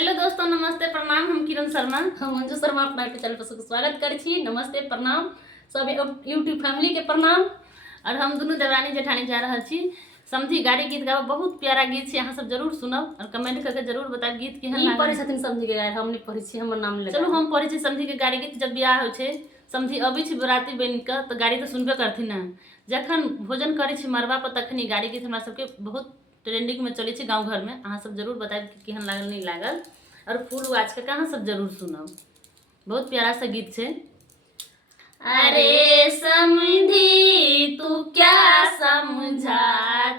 Hello दोस्तों, नमस्ते प्रणाम। हम किरण शर्मा, हम मंजू शर्मा अपना चैनल पर स्वागत करै छी। नमस्ते प्रणाम सब यूट्यूब फैमिली के प्रणाम। और हम दोनों देवरानी जेठानी जा रहा छी समझी गाड़ी गीत गाओ। बहुत प्यारा गीत है, यहाँ सब जरूर सुनब और कमेंट करके जरूर बताब गीत केहन लागल। पढ़े छथिन समझी के गाड़ी, हम नहीं पढ़े छी, हमर नाम ले। चलो हम पढ़े छी समझी के गाड़ी गीत। जब बियाह हो छे समझी अभी छी बराती बन के तो गाड़ी तो सुनबे करथिन ना। जखन भोजन करे छी मरबा पर तखनी गाड़ी गीत हमरा सबके बहुत ट्रेंडिंग में चले गाँव घर में। अहाँ सब जरूर बताब केहन लागल नहीं लागल। और फूल आज के कहाँ सब जरूर सुनब। बहुत प्यारा सा गीत है। अरे समझी तू क्या समझा,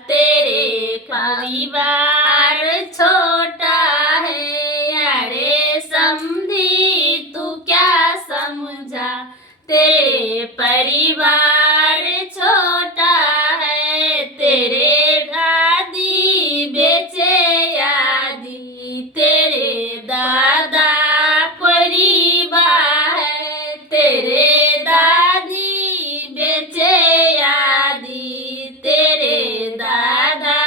तेरे परिवार छोटा है। अरे समझी तू क्या समझा, तेरे परिवार छोटा है। तेरे दादी बेचे यादी, तेरे दादा परिवा है। तेरे दादी बेचे यादी, तेरे दादा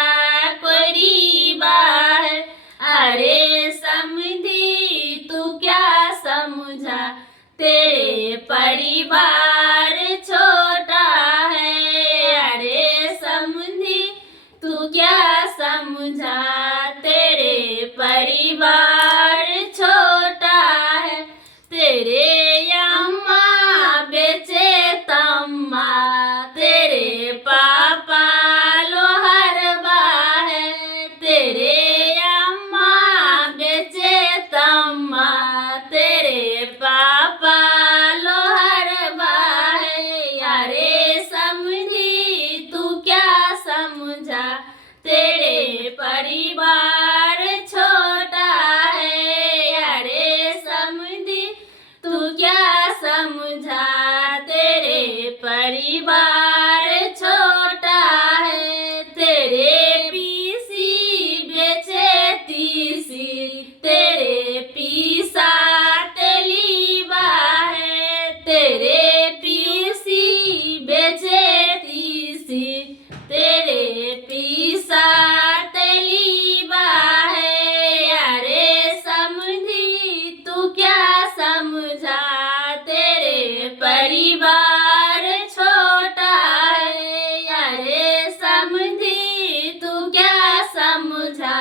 परिवा है। अरे समझी तू क्या समझा, तेरे परिवार छोटा है। अरे समझी तू क्या समझा, तेरे परिवार छोटा है। तेरे अम्मा बेचे तम्मा, तेरे पापा लोहरबा है। तेरे अम्मा बेचे तम्मा, तेरे पापा लोहरबा है। अरे समझी तू क्या समझा, तेरे परिवार छोटा है। अरे समझी तू क्या समझा, तेरे परिवार छोटा है। तेरे पीसी बेचे तीसी, तेरे पीसा तेलीबा है। तेरे पीसी बेचे तीसी, तेरे पीसा तेलीबा है। अरे समझी तू क्या समझा, तेरे परिवार छोटा है। अरे समझी तू क्या समझा,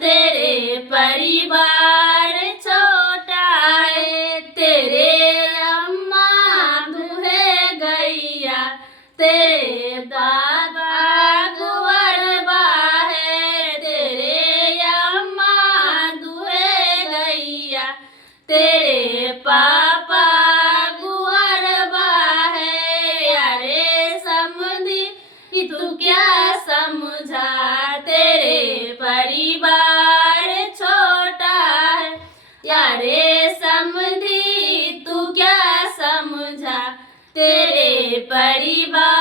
तेरे परिवार छोटा है। तेरे अम्मा दुहे गैया, तेरे बाबा गुवरबा है। तेरे अम्मा दुहे गैया, तेरे पापा गुवरबा है। अरे समझी तू क्या समझा, तेरे परिवार छोटा है। अरे समझी तू क्या समझा, तेरे परिवार